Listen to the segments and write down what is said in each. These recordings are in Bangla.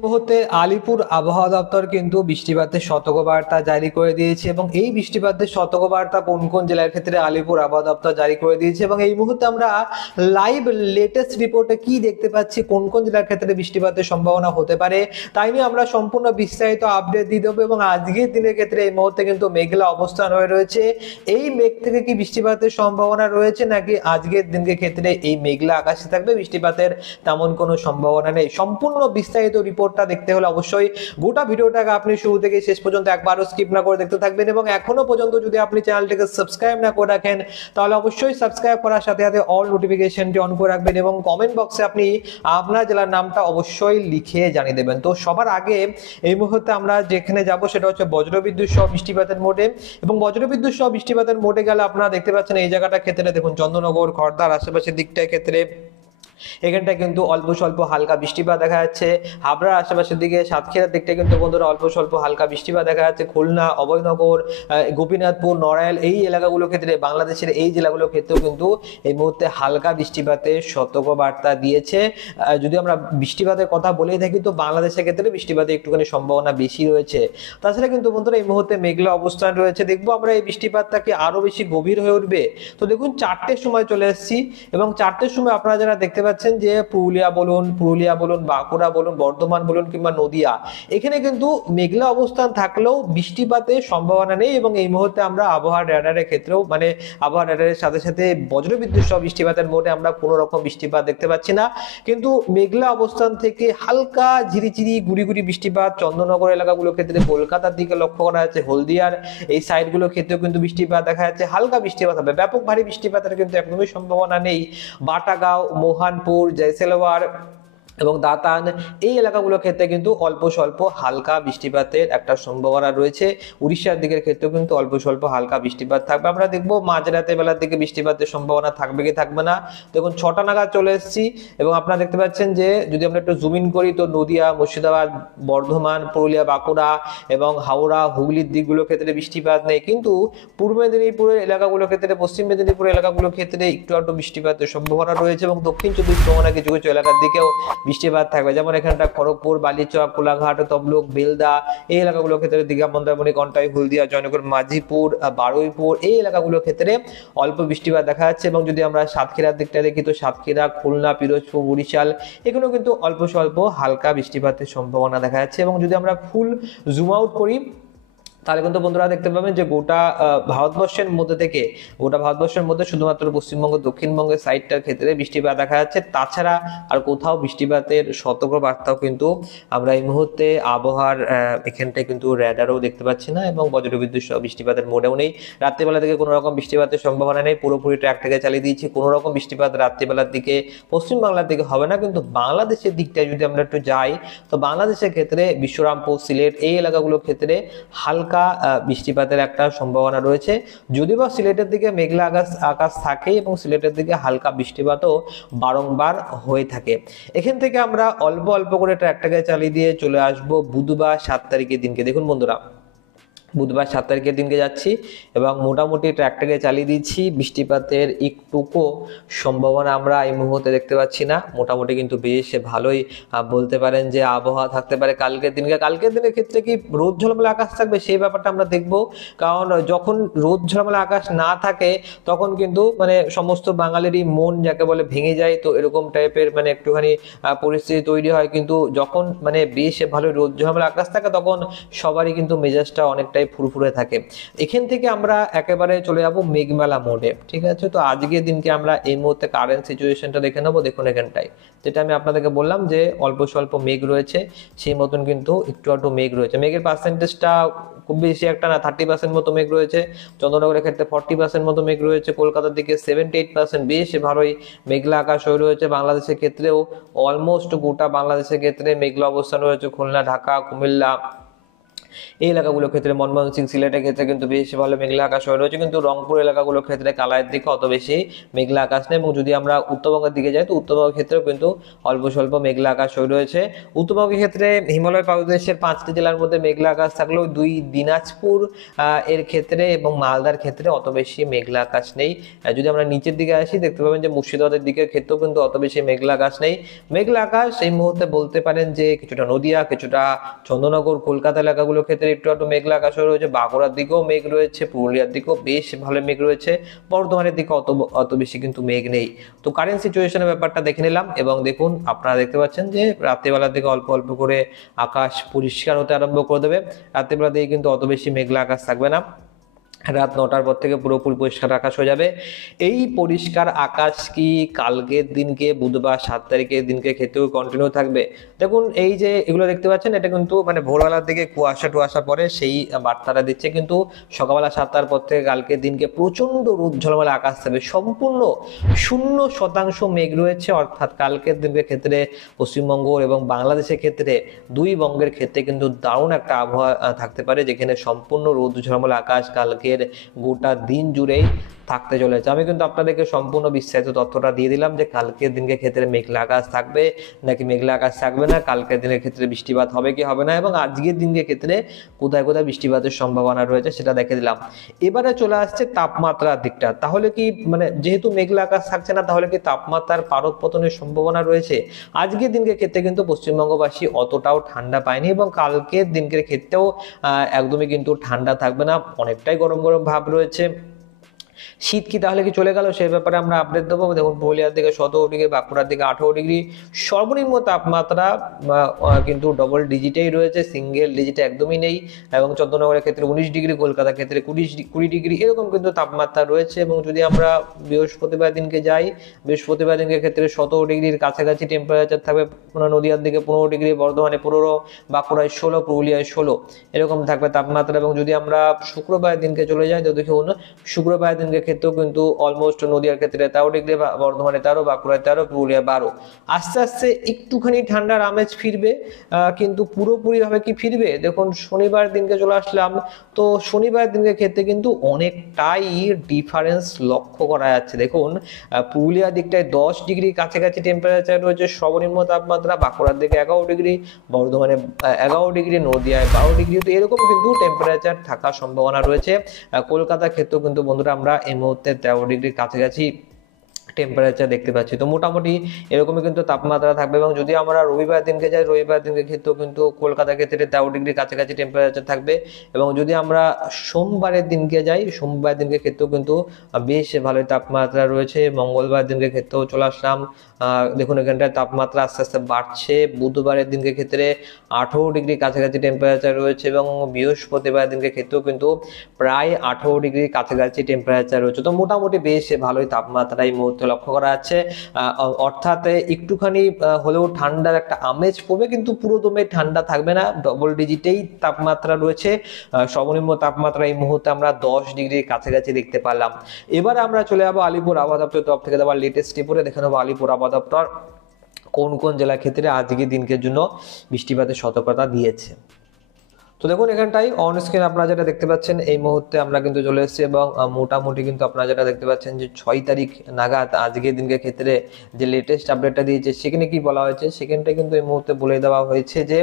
মুহূর্তে আলিপুর আবহাওয়া দপ্তর কিন্তু বৃষ্টিপাতের সতর্কবার্তা জারি করে দিয়েছে এবং এই বৃষ্টিপাতের সতর্কবার্তা কোন কোন জেলার ক্ষেত্রে আলিপুর আবহাওয়া দপ্তর জারি করে দিয়েছে এবং এই মুহূর্তে আমরা লাইভ লেটেস্ট রিপোর্টে কি দেখতে পাচ্ছি, কোন কোন জেলার ক্ষেত্রে বৃষ্টিপাতের সম্ভাবনা হতে পারে, তাই নিয়ে আমরা সম্পূর্ণ বিস্তারিত আপডেট দিয়ে দেবো। এবং আজকের দিনের ক্ষেত্রে এই মুহূর্তে কিন্তু মেঘলা অবস্থান হয়ে রয়েছে। এই মেঘ থেকে কি বৃষ্টিপাতের সম্ভাবনা রয়েছে, নাকি আজকের দিনের ক্ষেত্রে এই মেঘলা আকাশে থাকবে, বৃষ্টিপাতের তেমন কোনো সম্ভাবনা নেই? সম্পূর্ণ বিস্তারিত রিপোর্টটা দেখতে হলে অবশ্যই গোটা ভিডিওটাকে আপনি শুরু থেকে শেষ পর্যন্ত একবারও স্কিপ না করে দেখতে থাকবেন। এবং এখনো পর্যন্ত যদি আপনি চ্যানেলটিকে সাবস্ক্রাইব না করে রাখেন তাহলে অবশ্যই সাবস্ক্রাইব করার সাথে সাথে অল নোটিফিকেশনটি অন করে রাখবেন এবং কমেন্ট বক্সে আপনি আপনার জেলার নামটা অবশ্যই লিখে জানিয়ে দেবেন। তো সবার আগে এই মুহূর্তে আমরা যেখানে যাব সেটা হচ্ছে বজ্রবিদ্যুৎ সহ বৃষ্টিপাতের মোডে। এবং বজ্রবিদ্যুৎ সহ বৃষ্টিপাতের মোডে গেলে আপনারা দেখতে পাচ্ছেন এই জায়গাটা ক্ষেত্রে দেখুন চন্দননগর, খড়দার আশেপাশের দিকটার ক্ষেত্রে এখানটা কিন্তু অল্প স্বল্প হালকা বৃষ্টিপাত দেখা যাচ্ছে। হাবড়ার আশেপাশের দিকে সাতক্ষীরার দিকটা কিন্তু বন্ধুরা অল্প স্বল্প হালকা বৃষ্টিপাত দেখা যাচ্ছে। খুলনা, অভয়নগর, গোপীনাথপুর, নড়াইল এই এলাকাগুলোর ক্ষেত্রে, বাংলাদেশের এই জেলাগুলোর ক্ষেত্রেও কিন্তু এই মুহূর্তে হালকা বৃষ্টিপাতের সতর্কবার্তা দিয়েছে। যদি আমরা বৃষ্টিপাতের কথা বলেই থাকি তো বাংলাদেশের ক্ষেত্রে বৃষ্টিপাতের একটুখানি সম্ভাবনা বেশি রয়েছে। তাছাড়া কিন্তু বন্ধুরা এই মুহূর্তে মেঘলা অবস্থান রয়েছে। দেখবো আমরা এই বৃষ্টিপাতটা কি আরো বেশি গভীর হয়ে উঠবে। তো দেখুন 4টের সময় চলে এসেছি এবং 4টের সময় আপনারা যারা দেখতে পাচ্ছেন যে পুরুলিয়া বলুন, বাঁকুড়া বলুন, বর্ধমান বলুন কিংবা নদিয়া, এখানে কিন্তু মেঘলা অবস্থান থাকলেও বৃষ্টিপাতের সম্ভাবনা নেই। এবং এই মুহূর্তে আমরা আবহাওয়া র্যাডারের ক্ষেত্রেও মানে আবহাওয়া র্যাডারের সাথে সাথে বজ্রবিদ্যুৎ সহ বৃষ্টিপাতের মোডে আমরা কোনো রকম বৃষ্টিপাত দেখতে পাচ্ছি না। কিন্তু মেঘলা অবস্থান থেকে হালকা ঝিরিঝিরি গুড়ি বৃষ্টিপাত চন্দননগর এলাকাগুলোর ক্ষেত্রে, কলকাতার দিকে লক্ষ্য করা যাচ্ছে, হলদিয়ার এই সাইডগুলোর ক্ষেত্রেও কিন্তু বৃষ্টিপাত দেখা যাচ্ছে। হালকা বৃষ্টিপাত হবে, ব্যাপক ভারী বৃষ্টিপাতের কিন্তু একদমই সম্ভাবনা নেই। বাটাগাঁও, মোহানপুর, জয়সেলওয়ার এবং দাতান এই এলাকাগুলোর ক্ষেত্রে কিন্তু অল্প স্বল্প হালকা বৃষ্টিপাতের একটা সম্ভাবনা রয়েছে। উড়িষ্যার দিকের ক্ষেত্রেও কিন্তু অল্প স্বল্প হালকা বৃষ্টিপাত থাকবে। আমরা দেখবো মাঝরাতে বেলার দিকে বৃষ্টিপাতের সম্ভাবনা থাকবে কি থাকবে না। দেখুন 6টা নাগাদ চলে এসেছি এবং আপনারা দেখতে পাচ্ছেন যে যদি আমরা একটু জুম ইন করি তো নদিয়া, মুর্শিদাবাদ, বর্ধমান, পুরুলিয়া, বাঁকুড়া এবং হাওড়া, হুগলির দিকগুলোর ক্ষেত্রে বৃষ্টিপাত নেই। কিন্তু পূর্ব মেদিনীপুরের এলাকাগুলোর ক্ষেত্রে, পশ্চিম মেদিনীপুরের এলাকাগুলোর ক্ষেত্রে একটু বৃষ্টিপাতের সম্ভাবনা রয়েছে এবং দক্ষিণ 24 পরগনা কিছু কিছু এলাকার দিকেও বৃষ্টিপাত থাকবে। যেমন এখানটা খড়গপুর, বালিচক, কোলাঘাট, তমলুক, বেলদা এই এলাকাগুলোর ক্ষেত্রে, দীঘা, মন্দারমণি, কন্টাই, হলদিয়া, জয়নগর, মাঝিপুর, বারুইপুর এই এলাকাগুলোর ক্ষেত্রে অল্প বৃষ্টিপাত দেখা যাচ্ছে। এবং যদি আমরা সাতক্ষীরার দিকটা দেখি তো সাতক্ষীরা, খুলনা, পিরোজপুর, বরিশাল এগুলো কিন্তু অল্প স্বল্প হালকা বৃষ্টিপাতের সম্ভাবনা দেখা যাচ্ছে। এবং যদি আমরা ফুল জুম আউট করি তাহলে কিন্তু বন্ধুরা দেখতে পাবেন যে গোটা ভারতবর্ষের মধ্যে শুধুমাত্র পশ্চিমবঙ্গ, দক্ষিণবঙ্গের সাইডটার ক্ষেত্রে বৃষ্টিপাত দেখা যাচ্ছে। তাছাড়া আর কোথাও বৃষ্টিপাতের সতর্ক বার্তাও কিন্তু আমরা এই মুহূর্তে আবহাওয়ার এখানটায় কিন্তু র্যাডারও দেখতে পাচ্ছি না এবং বজ্রবিদ্যুৎ সহ বৃষ্টিপাতের মোডেও নেই। রাত্রিবেলা থেকে কোনো রকম বৃষ্টিপাতের সম্ভাবনা নেই, পুরোপুরি ট্র্যাকটাকে চালিয়ে দিয়েছি। কোনো রকম বৃষ্টিপাত রাত্রিবেলার দিকে পশ্চিম বাংলার দিকে হবে না। কিন্তু বাংলাদেশের দিকটায় যদি আমরা একটু যাই তো বাংলাদেশের ক্ষেত্রে বিশ্বরামপুর, সিলেট এই এলাকাগুলোর ক্ষেত্রে হালকা বৃষ্টিপাতের একটা সম্ভাবনা রয়েছে। যদিও বা সিলেটের দিকে মেঘলা আকাশ থাকে এবং সিলেটের দিকে হালকা বৃষ্টিপাতও বারংবার হয়ে থাকে। এখান থেকে আমরা অল্প অল্প করে ট্র্যাকটাকে চালিয়ে দিয়ে চলে আসবো বুধবার 7 তারিখের দিনকে। দেখুন বন্ধুরা বুধবার 7 তারিখের দিনকে যাচ্ছি এবং মোটামুটি ট্র্যাকটাকে চালিয়ে দিচ্ছি। বৃষ্টিপাতের একটুকু সম্ভাবনা আমরা এই মুহূর্তে দেখতে পাচ্ছি না। মোটামুটি কিন্তু বেশ ভালোই বলতে পারেন যে আবহাওয়া থাকতে পারে কালকের দিনের ক্ষেত্রে কি রোদ ঝলমলে আকাশ থাকবে সেই ব্যাপারটা আমরা দেখবো। কারণ যখন রোদ ঝলমলে আকাশ না থাকে তখন কিন্তু মানে সমস্ত বাঙালিরই মন যাকে বলে ভেঙে যায়। তো এরকম টাইপের মানে একটুখানি পরিস্থিতি তৈরি হয়। কিন্তু যখন মানে বেশ ভালো রোদ ঝলমলে আকাশ থাকে তখন সবারই কিন্তু মেজাজটা অনেকটাই ফুরফুরে থাকে। এখান থেকে আমরা একেবারে চলে যাব মেঘমেলা মোডে, ঠিক আছে? তো আজকের দিনকে আমরা এই মুহূর্তে কারেন্ট সিচুয়েশনটা দেখে নেবো। দেখুন এখানটায় যেটা আমি আপনাদেরকে বললাম যে অল্প স্বল্প মেঘ রয়েছে, সেই মতন কিন্তু একটু মেঘ রয়েছে। মেঘের পার্সেন্টেজটা খুব বেশি একটা না, 30% মতো মেঘ রয়েছে। চন্দ্রনগরের ক্ষেত্রে 40% মতো মেঘ রয়েছে। কলকাতার দিকে 78%, বেশ ভালোই মেঘলা আকাশ হয়ে রয়েছে। বাংলাদেশের ক্ষেত্রেও অলমোস্ট গোটা বাংলাদেশের ক্ষেত্রে মেঘলা অবস্থান রয়েছে। খুলনা, ঢাকা, কুমিল্লা এই এলাকাগুলোর ক্ষেত্রে ময়মনসিংহ সিলেটের ক্ষেত্রে কিন্তু বেশ ভালো মেঘলা আকাশ হয়ে রয়েছে, কিন্তু রংপুর এলাকাগুলোর ক্ষেত্রে কালারের দিকে অত বেশি মেঘলা আকাশ নেই। এবং যদি আমরা উত্তরবঙ্গের দিকে যাই তো উত্তরবঙ্গের ক্ষেত্রেও কিন্তু অল্প স্বল্প মেঘলা আকাশ হয়ে রয়েছে। উত্তরবঙ্গের ক্ষেত্রে হিমালয় পাদদেশের 5টি জেলার মধ্যে মেঘলা আকাশ থাকলেও দিনাজপুর এর ক্ষেত্রে এবং মালদার ক্ষেত্রে অত বেশি মেঘলা আকাশ নেই। যদি আমরা নিচের দিকে আসি দেখতে পাবেন যে মুর্শিদাবাদের দিকের ক্ষেত্রেও কিন্তু অত বেশি মেঘলা আকাশ নেই। মেঘলা আকাশ এই মুহূর্তে বলতে পারেন যে কিছুটা নদিয়া, কিছুটা চন্দ্রনগর, কলকাতা এলাকাগুলোর ক্ষেত্রে একটু একটু মেঘলা আকাশ রয়েছে। বাঁকুড়ার দিকেও মেঘ রয়েছে, পুরুলিয়ার দিকেও বেশ ভালো মেঘ রয়েছে, বর্ধমানের দিকে অত বেশি কিন্তু মেঘ নেই। তো কারেন্ট সিচুয়েশনের ব্যাপারটা দেখে নিলাম এবং দেখুন আপনারা দেখতে পাচ্ছেন যে রাত্রিবেলার দিকে অল্প অল্প করে আকাশ পরিষ্কার হতে আরম্ভ করে দেবে। রাত্রিবেলা দিকে কিন্তু অত বেশি মেঘলা আকাশ থাকবে না, রাত 9টার পর থেকে পুরোপুরি পরিষ্কার আকাশ হয়ে যাবে। এই পরিষ্কার আকাশ কি কালকের দিনকে বুধবার 7 তারিখের দিনকে ক্ষেত্রেও কন্টিনিউ থাকবে? দেখুন এই যে এগুলো দেখতে পাচ্ছেন এটা কিন্তু মানে ভোরবেলার দিকে কুয়াশা পরে সেই বার্তাটা দিচ্ছে, কিন্তু সকালবেলা 7টার পর থেকে কালকের দিনকে প্রচন্ড রোদ ঝলমলে আকাশ থাকবে, সম্পূর্ণ 0% মেঘ রয়েছে। অর্থাৎ কালকের দিনের ক্ষেত্রে পশ্চিমবঙ্গ এবং বাংলাদেশের ক্ষেত্রে দুই বঙ্গের ক্ষেত্রে কিন্তু দারুণ একটা আবহাওয়া থাকতে পারে, যেখানে সম্পূর্ণ রোদ ঝলমলে আকাশ কালকে গোটা দিন জুড়েই থাকতে চলেছে। আমি কিন্তু আপনাদেরকে সম্পূর্ণ বিস্তারিত তথ্যটা দিয়ে দিলাম যে কালকের দিনের ক্ষেত্রে মেঘলা আকাশ থাকবে নাকি মেঘলা আকাশ থাকবে না, কালকের দিনের ক্ষেত্রে বৃষ্টিপাত হবে কি হবে না, এবং আজকের দিনের ক্ষেত্রে কোথায় কোথায় বৃষ্টিপাতের সম্ভাবনা রয়েছে সেটা দেখে দিলাম। এবারে চলে আসছে তাপমাত্রার দিকটা। তাহলে কি মানে যেহেতু মেঘলা আকাশ থাকছে না তাহলে কি তাপমাত্রার পারদ পতনের সম্ভাবনা রয়েছে? আজকের দিনের ক্ষেত্রে কিন্তু পশ্চিমবঙ্গবাসী অতটাও ঠান্ডা পায়নি এবং কালকের দিনের ক্ষেত্রেও একদমই কিন্তু ঠান্ডা থাকবে না, অনেকটাই গরম গরম ভাব রয়েছে। শীত কি তাহলে কি চলে গেল সেই ব্যাপারে আমরা আপডেট দেবো। দেখুন পুরুলিয়ার দিকে 17 ডিগ্রি, বাঁকুড়ার দিকে 18 ডিগ্রি সর্বনিম্ন তাপমাত্রা কিন্তু ডবল ডিজিটেই রয়েছে, সিঙ্গেল ডিজিটে একদমই নেই। এবং চন্দ্রনগরের ক্ষেত্রে 19 ডিগ্রি, কলকাতার ক্ষেত্রে 20 ডিগ্রি এরকম কিন্তু তাপমাত্রা রয়েছে। এবং যদি আমরা বৃহস্পতিবার দিনকে যাই, বৃহস্পতিবার দিনের ক্ষেত্রে 17 ডিগ্রির কাছাকাছি টেম্পারেচার থাকবে। নদিয়ার দিকে 15 ডিগ্রি, বর্ধমানে 15, বাঁকুড়ায় 16, পুরুলিয়ায় 16 এরকম থাকবে তাপমাত্রা। এবং যদি আমরা শুক্রবার দিনকে চলে যাই তো দেখুন শুক্রবার দিনকে ক্ষেত্রেও কিন্তু অলমোস্ট নদিয়ার ক্ষেত্রে 13 ডিগ্রি, বর্ধমানে 13, বাঁকুড়ায় 13, পুরুলিয়া 12। আস্তে আস্তে একটুখানি ঠান্ডার আমেজ ফিরবে, কিন্তু পুরোপুরি ভাবে কি ফিরবে? দেখুন শনিবার দিনকে চলে আসলাম, তো শনিবার দিনের ক্ষেত্রে কিন্তু অনেকটাই ডিফারেন্স লক্ষ্য করা যাচ্ছে। দেখুন পুরুলিয়ার দিকটায় 10 ডিগ্রি কাছাকাছি টেম্পারেচার রয়েছে সর্বনিম্ন তাপমাত্রা, বাঁকুড়ার দিকে 11 ডিগ্রি, বর্ধমানে 11 ডিগ্রি, নদিয়ায় 12 ডিগ্রি। তো এরকম কিন্তু টেম্পারেচার থাকার সম্ভাবনা রয়েছে। কলকাতার ক্ষেত্রেও কিন্তু বন্ধুরা আমরা এই মুহূর্তে 13 ডিগ্রির কাছাকাছি টেম্পারেচার দেখতে পাচ্ছি। তো মোটামুটি এরকমই কিন্তু তাপমাত্রা থাকবে। এবং যদি আমরা রবিবার দিনকে যাই, রবিবার দিনকে ক্ষেত্রেও কিন্তু কলকাতার ক্ষেত্রে 13 ডিগ্রির কাছাকাছি টেম্পারেচার থাকবে। এবং যদি আমরা সোমবারের দিনকে যাই, সোমবার দিনকে ক্ষেত্রেও কিন্তু বেশ ভালোই তাপমাত্রা রয়েছে। মঙ্গলবার দিনকে ক্ষেত্রেও চলে আসলাম, দেখুন এখানটায় তাপমাত্রা আস্তে আস্তে বাড়ছে। বুধবারের দিনকে ক্ষেত্রে 18 ডিগ্রির কাছাকাছি টেম্পারেচার রয়েছে এবং বৃহস্পতিবার দিনকে ক্ষেত্রেও কিন্তু প্রায় 18 ডিগ্রির কাছাকাছি টেম্পারেচার রয়েছে। তো মোটামুটি বেশ ভালোই তাপমাত্রা এই মুহূর্তে লক্ষ্য করা যাচ্ছে। অর্থাৎ একটুখানি হলেও ঠান্ডার একটা আমেজ পড়বে, কিন্তু পুরো দমে ঠান্ডা থাকবে না, ডবল ডিজিটেই তাপমাত্রা রয়েছে। সর্বনিম্ন তাপমাত্রা এই মুহূর্তে আমরা 10 ডিগ্রির কাছাকাছি দেখতে পারলাম। এবার আমরা চলে যাবো আলিপুর আবহাওয়া দপ্তরের তরফ থেকে দেওয়া লেটেস্ট রিপোর্টে। দেখে নেবো আলিপুর আবহাওয়া দপ্তর কোন কোন জেলার ক্ষেত্রে আজকের দিনকের জন্য বৃষ্টিপাতের সতর্কতা দিয়েছে। তো দেখুন এখানটাই অন স্ক্রিন আপনারা যেটা দেখতে পাচ্ছেন এই মুহূর্তে আমরা কিন্তু চলে এসেছি এবং মোটামুটি কিন্তু আপনারা যেটা দেখতে পাচ্ছেন যে 6 তারিখ নাগাদ আজকের দিনকে ক্ষেত্রে যে লেটেস্ট আপডেটটা দিয়েছে সেখানে কি বলা হয়েছে সেখানটাই কিন্তু এই মুহূর্তে বলে দেওয়া হয়েছে যে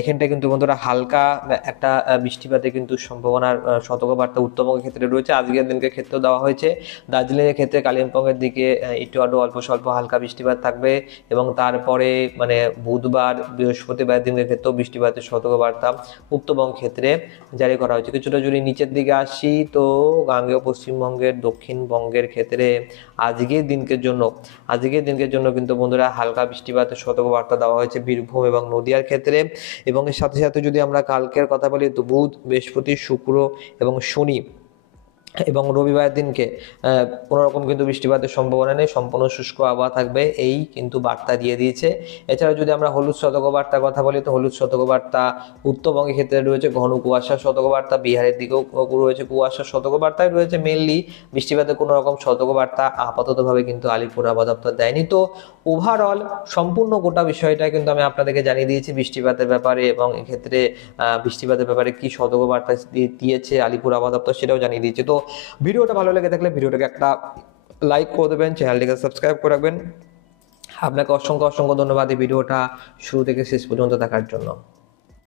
এখানটায় কিন্তু বন্ধুরা হালকা একটা বৃষ্টিপাতের কিন্তু সম্ভাবনার সতর্কবার্তা উত্তরবঙ্গের ক্ষেত্রে রয়েছে। আজকের দিনকে ক্ষেত্রেও দেওয়া হয়েছে। দার্জিলিংয়ের ক্ষেত্রে কালিম্পংয়ের দিকে একটু আধটু অল্প স্বল্প হালকা বৃষ্টিপাত থাকবে এবং তারপরে মানে বুধবার বৃহস্পতিবার দিনের ক্ষেত্রেও বৃষ্টিপাতের সতর্কবার্তা উত্তরবঙ্গ ক্ষেত্রে জারি করা হয়েছে। কিছুটা যদি নিচের দিকে আসি তো গাঙ্গেয় পশ্চিমবঙ্গের দক্ষিণবঙ্গের ক্ষেত্রে আজকের দিনকের জন্য কিন্তু বন্ধুরা হালকা বৃষ্টিপাতের সতর্কবার্তা দেওয়া হয়েছে বীরভূম এবং নদিয়ার ক্ষেত্রে। এবং এর সাথে সাথে যদি আমরা কালকের কথা বলি তো বুধ, বৃহস্পতি, শুক্র এবং শনি এবং রবিবার দিনকে কোনো রকম কিন্তু বৃষ্টিপাতের সম্ভাবনা নেই, সম্পূর্ণ শুষ্ক আবহাওয়া থাকবে, এই কিন্তু বার্তা দিয়ে দিয়েছে। এছাড়া যদি আমরা হলুদ সতর্কবার্তার কথা বলি, তো হলুদ সতর্কবার্তা উত্তরবঙ্গের ক্ষেত্রে রয়েছে ঘন কুয়াশার সতর্কবার্তা, বিহারের দিকেও রয়েছে কুয়াশার সতর্কবার্তায় রয়েছে মেনলি, বৃষ্টিপাতের কোনো রকম সতর্কবার্তা আপাততভাবে কিন্তু আলিপুর আবহাওয়া দপ্তর দেয়নি। তো ওভারঅল সম্পূর্ণ গোটা বিষয়টা কিন্তু আমি আপনাদেরকে জানিয়ে দিয়েছি বৃষ্টিপাতের ব্যাপারে, এবং এক্ষেত্রে বৃষ্টিপাতের ব্যাপারে কি সতর্কবার্তা দিয়েছে আলিপুর আবহাওয়া দপ্তর সেটাও জানিয়ে দিয়েছে। তো ভিডিওটা ভালো লেগে থাকলে ভিডিওটাকে একটা লাইক করে দেবেন, চ্যানেলটিকে সাবস্ক্রাইব করে রাখবেন। আপনাকে অসংখ্য অসংখ্য ধন্যবাদ এই ভিডিওটা শুরু থেকে শেষ পর্যন্ত দেখার জন্য।